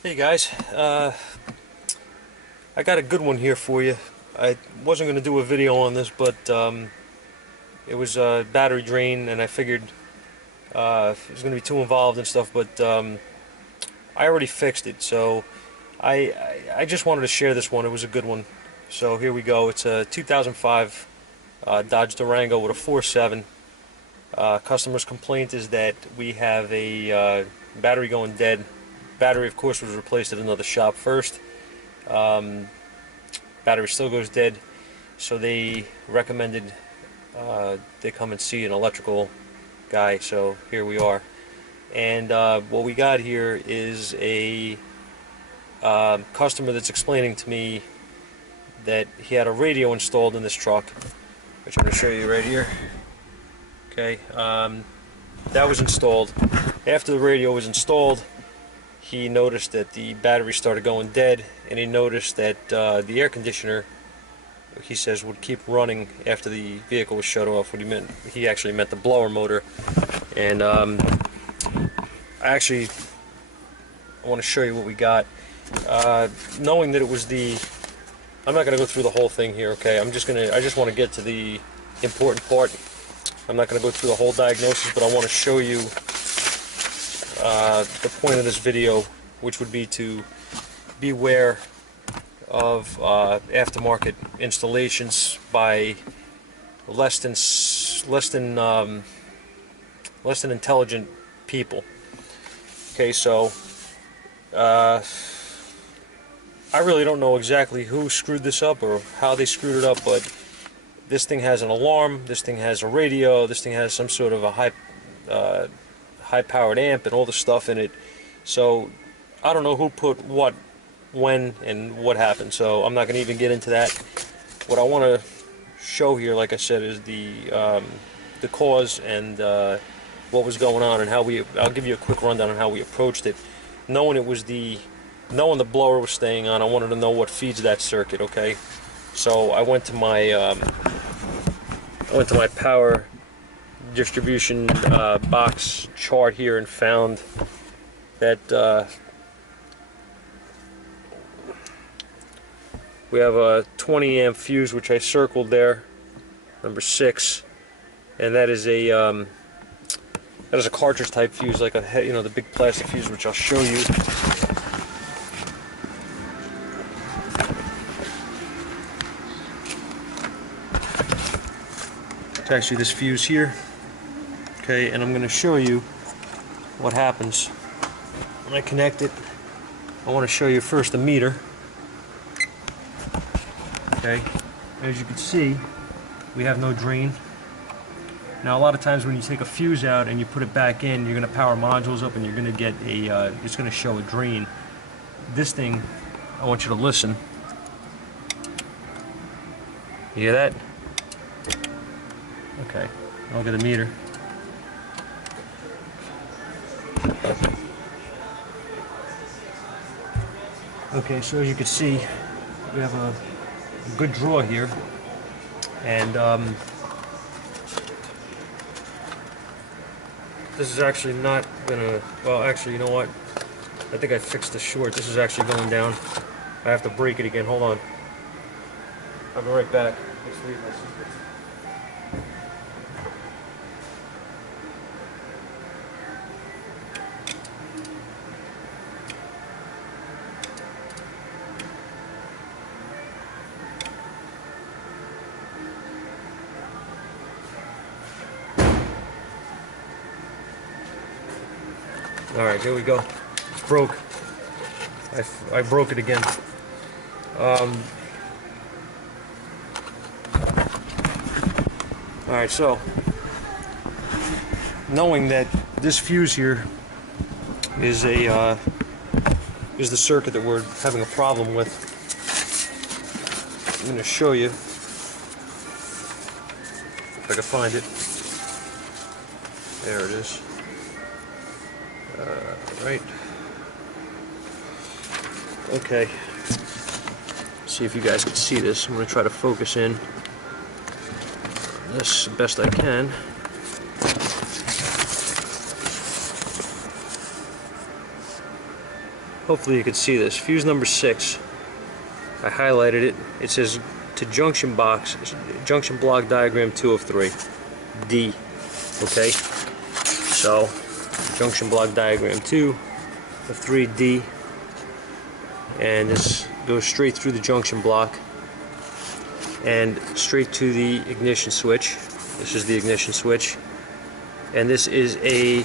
Hey guys, I got a good one here for you. I wasn't going to do a video on this, but it was a battery drain, and I figured it was going to be too involved and stuff. But I already fixed it, so I just wanted to share this one. It was a good one. So here we go. It's a 2005 Dodge Durango with a 4.7. Customer's complaint is that we have a battery going dead. Battery, of course, was replaced at another shop first. Battery still goes dead, so they recommended they come and see an electrical guy. So here we are, and what we got here is a customer that's explaining to me that he had a radio installed in this truck, which I'm going to show you right here. Okay, that was installed. After the radio was installed, he noticed that the battery started going dead, and he noticed that the air conditioner, he says, would keep running after the vehicle was shut off. What he actually meant the blower motor. And I want to show you what we got. Knowing that it was I'm not going to go through the whole thing here, okay? I just want to get to the important part. I'm not going to go through the whole diagnosis, but I want to show you the point of this video, which would be to beware of aftermarket installations by less than intelligent people. Okay, so I really don't know exactly who screwed this up or how they screwed it up, but this thing has an alarm, this thing has a radio, this thing has some sort of a high-powered amp and all the stuff in it. So I don't know who put what, when, and what happened. So I'm not going to even get into that. What I want to show here, like I said, is the cause and what was going on and how I'll give you a quick rundown on how we approached it. Knowing the blower was staying on, I wanted to know what feeds that circuit. Okay, so I went to my power distribution box chart here and found that we have a 20 amp fuse, which I circled there, number 6, and that is a cartridge type fuse, like the big plastic fuse, which I'll show you. It's actually this fuse here. Okay, and I'm going to show you what happens when I connect it. I want to show you first the meter. Okay, as you can see, we have no drain. Now, a lot of times when you take a fuse out and you put it back in, you're going to power modules up and you're going to get it's going to show a drain. This thing, I want you to listen. You hear that? Okay, I'll get a meter. Okay, so as you can see, we have a good draw here, and this is actually not gonna, well, actually, you know what, I think I fixed the short. This is actually going down. I have to break it again. Hold on, I'll be right back. Let's read my secrets. Alright, here we go. It's broke. I broke it again. Alright, so knowing that this fuse here is the circuit that we're having a problem with, I'm going to show you if I can find it. There it is. Right. Okay. See if you guys can see this. I'm going to try to focus in on this the best I can. hopefully you can see this. Fuse number 6. I highlighted it. It says to junction block diagram 2 of 3. D. Okay? So, junction block diagram 2 of 3D. And this goes straight through the junction block and straight to the ignition switch. This is the ignition switch. And this is a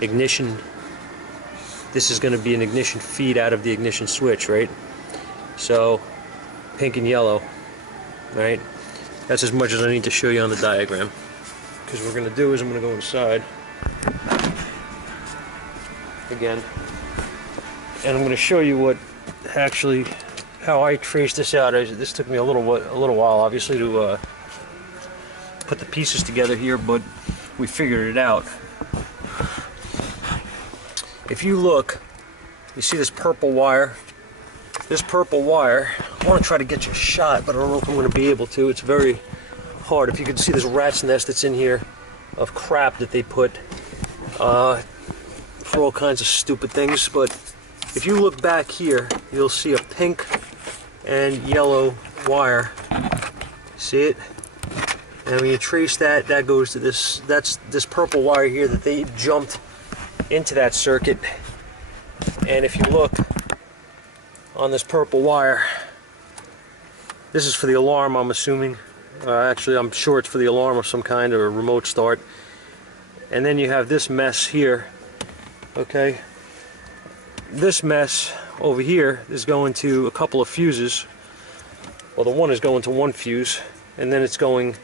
ignition. This is going to be an ignition feed out of the ignition switch, right? So, pink and yellow, right? That's as much as I need to show you on the diagram. Because what we're going to do is I'm going to go inside again, and I'm going to show you what actually, how I traced this out. This took me a little while, obviously, to put the pieces together here, but we figured it out. If you look, you see this purple wire? This purple wire, I want to try to get you a shot, but I don't know if I'm going to be able to. It's very hard. If you can see this rat's nest that's in here of crap that they put for all kinds of stupid things. But if you look back here, you'll see a pink and yellow wire. See it? And when you trace that, that goes to this, that's this purple wire here that they jumped into that circuit. And if you look on this purple wire, this is for the alarm, I'm assuming. Actually, I'm sure it's for the alarm of some kind, or a remote start. And then you have this mess here, okay? This mess over here is going to a couple of fuses. Well, the one is going to one fuse, and then it's going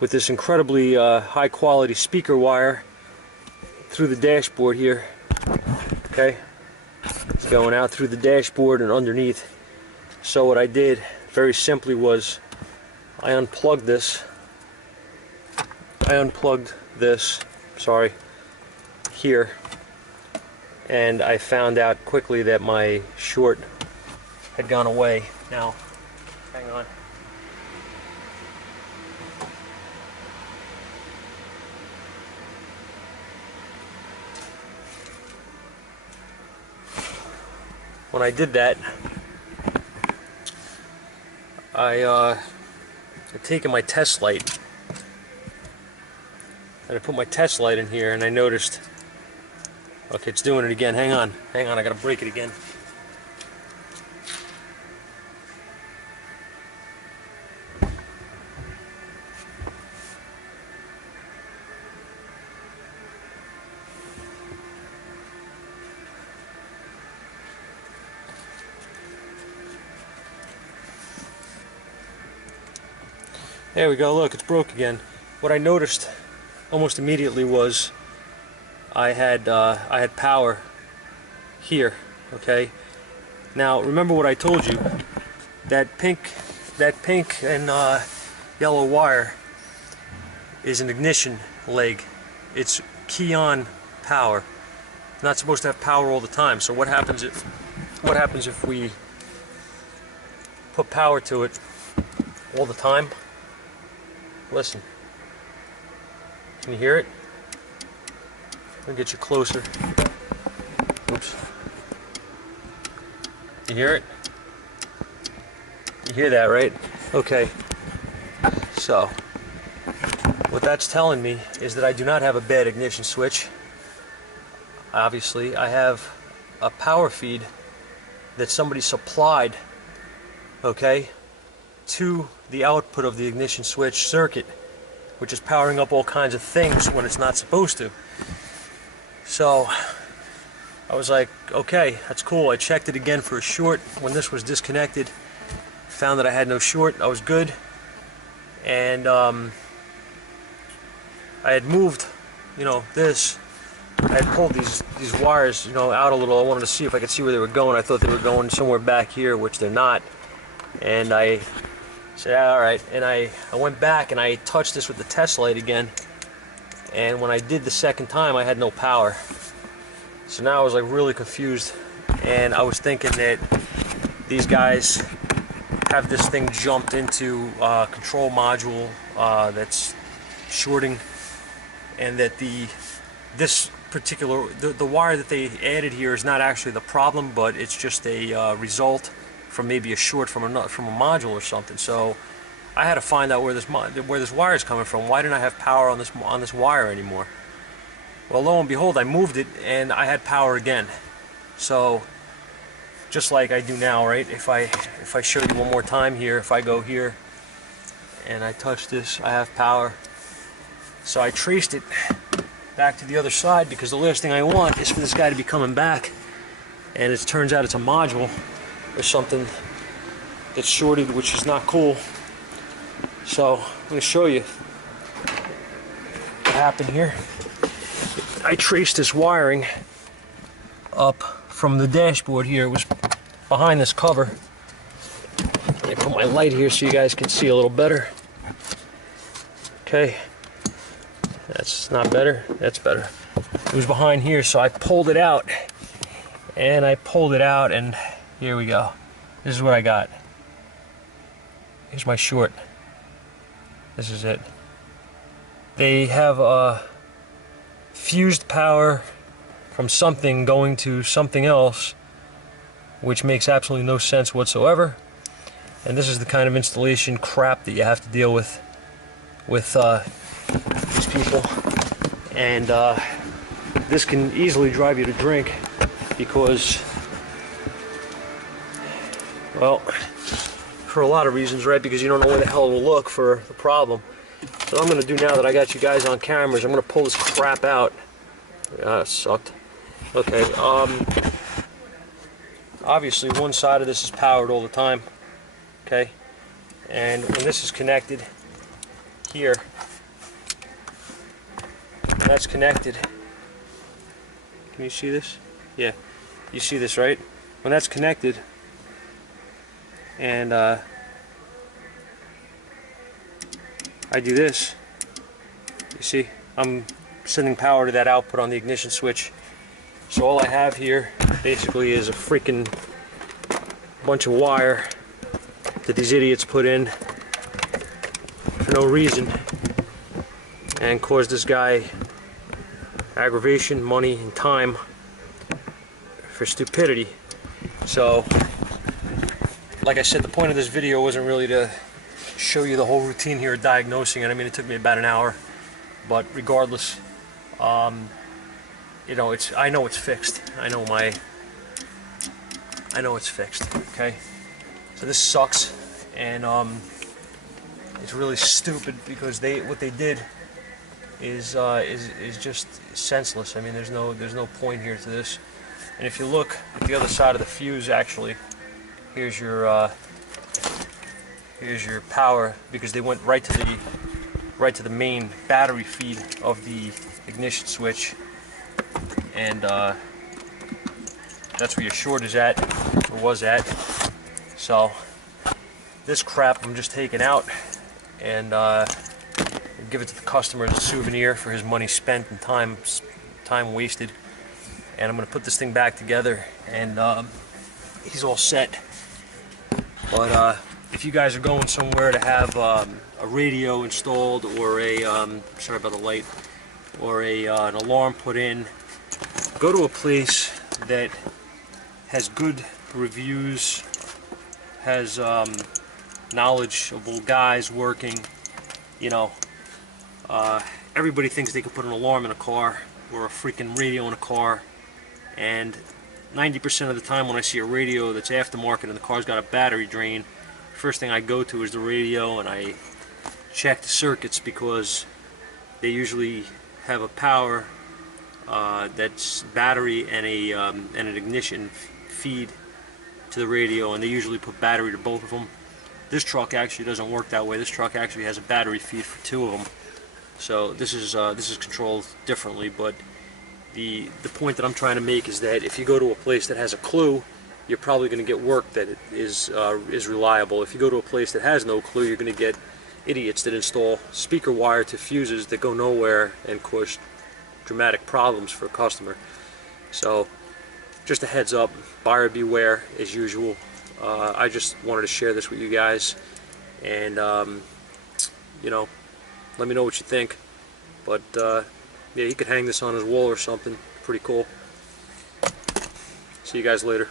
with this incredibly high quality speaker wire through the dashboard here, okay? It's going out through the dashboard and underneath. So what I did very simply was I unplugged this. Sorry, here, and I found out quickly that my short had gone away. Now, hang on. When I did that, I had taken my test light, and I put my test light in here, and I noticed, okay, it's doing it again. Hang on, I gotta break it again. There we go, look, it's broke again. What I noticed almost immediately was I had power here, okay? Now, remember what I told you, that pink and yellow wire is an ignition leg. It's key on power. It's not supposed to have power all the time. So what happens if we put power to it all the time? Listen. Can you hear it? Let me get you closer. Oops. You hear it? You hear that, right? Okay. So, what that's telling me is that I do not have a bad ignition switch. Obviously, I have a power feed that somebody supplied, okay, to the output of the ignition switch circuit, which is powering up all kinds of things when it's not supposed to. So I was like, okay, that's cool. I checked it again for a short when this was disconnected, found that I had no short. I was good. And I had moved, this. I had pulled these wires, out a little. I wanted to see if I could see where they were going. I thought they were going somewhere back here, which they're not. And I said, all right. And I went back and I touched this with the test light again. And when I did the second time, I had no power. So now I was like really confused. And I was thinking that these guys have this thing jumped into a control module that's shorting, and that this particular, the wire that they added here is not actually the problem, but it's just a result from maybe a short from a module or something. So I had to find out where this wire is coming from. Why didn't I have power on this wire anymore? Well, lo and behold, I moved it and I had power again. So just like I do now, right? If I show you one more time here, if I go here and I touch this, I have power. So I traced it back to the other side because the last thing I want is for this guy to be coming back and it turns out it's a module or something that's shorted, which is not cool. So I'm going to show you what happened here. I traced this wiring up from the dashboard here. It was behind this cover. I put my light here so you guys can see a little better. Okay, that's not better, that's better. It was behind here, so I pulled it out, and here we go. This is what I got. Here's my short. This is it. They have fused power from something going to something else, which makes absolutely no sense whatsoever. And this is the kind of installation crap that you have to deal with these people. And this can easily drive you to drink because, well, for a lot of reasons, right? Because you don't know where the hell to look for the problem. So what I'm going to do now that I got you guys on cameras, I'm going to pull this crap out. It sucked. Okay, obviously one side of this is powered all the time, okay? And when this is connected here, that's connected. Can you see this? Yeah, you see this, right? When that's connected, and I do this, you see, I'm sending power to that output on the ignition switch. So all I have here basically is a freaking bunch of wire that these idiots put in for no reason and caused this guy aggravation, money, and time for stupidity. So, like I said, the point of this video wasn't really to show you the whole routine here of diagnosing it. I mean, it took me about an hour, but regardless, you know, I know it's fixed. I know it's fixed. Okay, so this sucks, and it's really stupid because what they did is just senseless. I mean, there's no point here to this. And if you look at the other side of the fuse, actually, here's your power, because they went right to the main battery feed of the ignition switch, and that's where your short is at, or was at. So this crap I'm just taking out and give it to the customer as a souvenir for his money spent and time wasted. And I'm going to put this thing back together, and he's all set. But if you guys are going somewhere to have a radio installed, or a sorry about the light, or an alarm put in, go to a place that has good reviews, has knowledgeable guys working. You know, everybody thinks they can put an alarm in a car or a freaking radio in a car, and 90% of the time when I see a radio that's aftermarket and the car's got a battery drain, first thing I go to is the radio, and I check the circuits, because they usually have a power that's battery and an ignition feed to the radio, and they usually put battery to both of them. This truck actually doesn't work that way. This truck actually has a battery feed for two of them. So this is controlled differently. But the point that I'm trying to make is that if you go to a place that has a clue, you're probably going to get work that is reliable. If you go to a place that has no clue, you're going to get idiots that install speaker wire to fuses that go nowhere and cause dramatic problems for a customer. So just a heads up, buyer beware as usual. I just wanted to share this with you guys, and you know, let me know what you think. But Yeah, he could hang this on his wall or something. Pretty cool. See you guys later.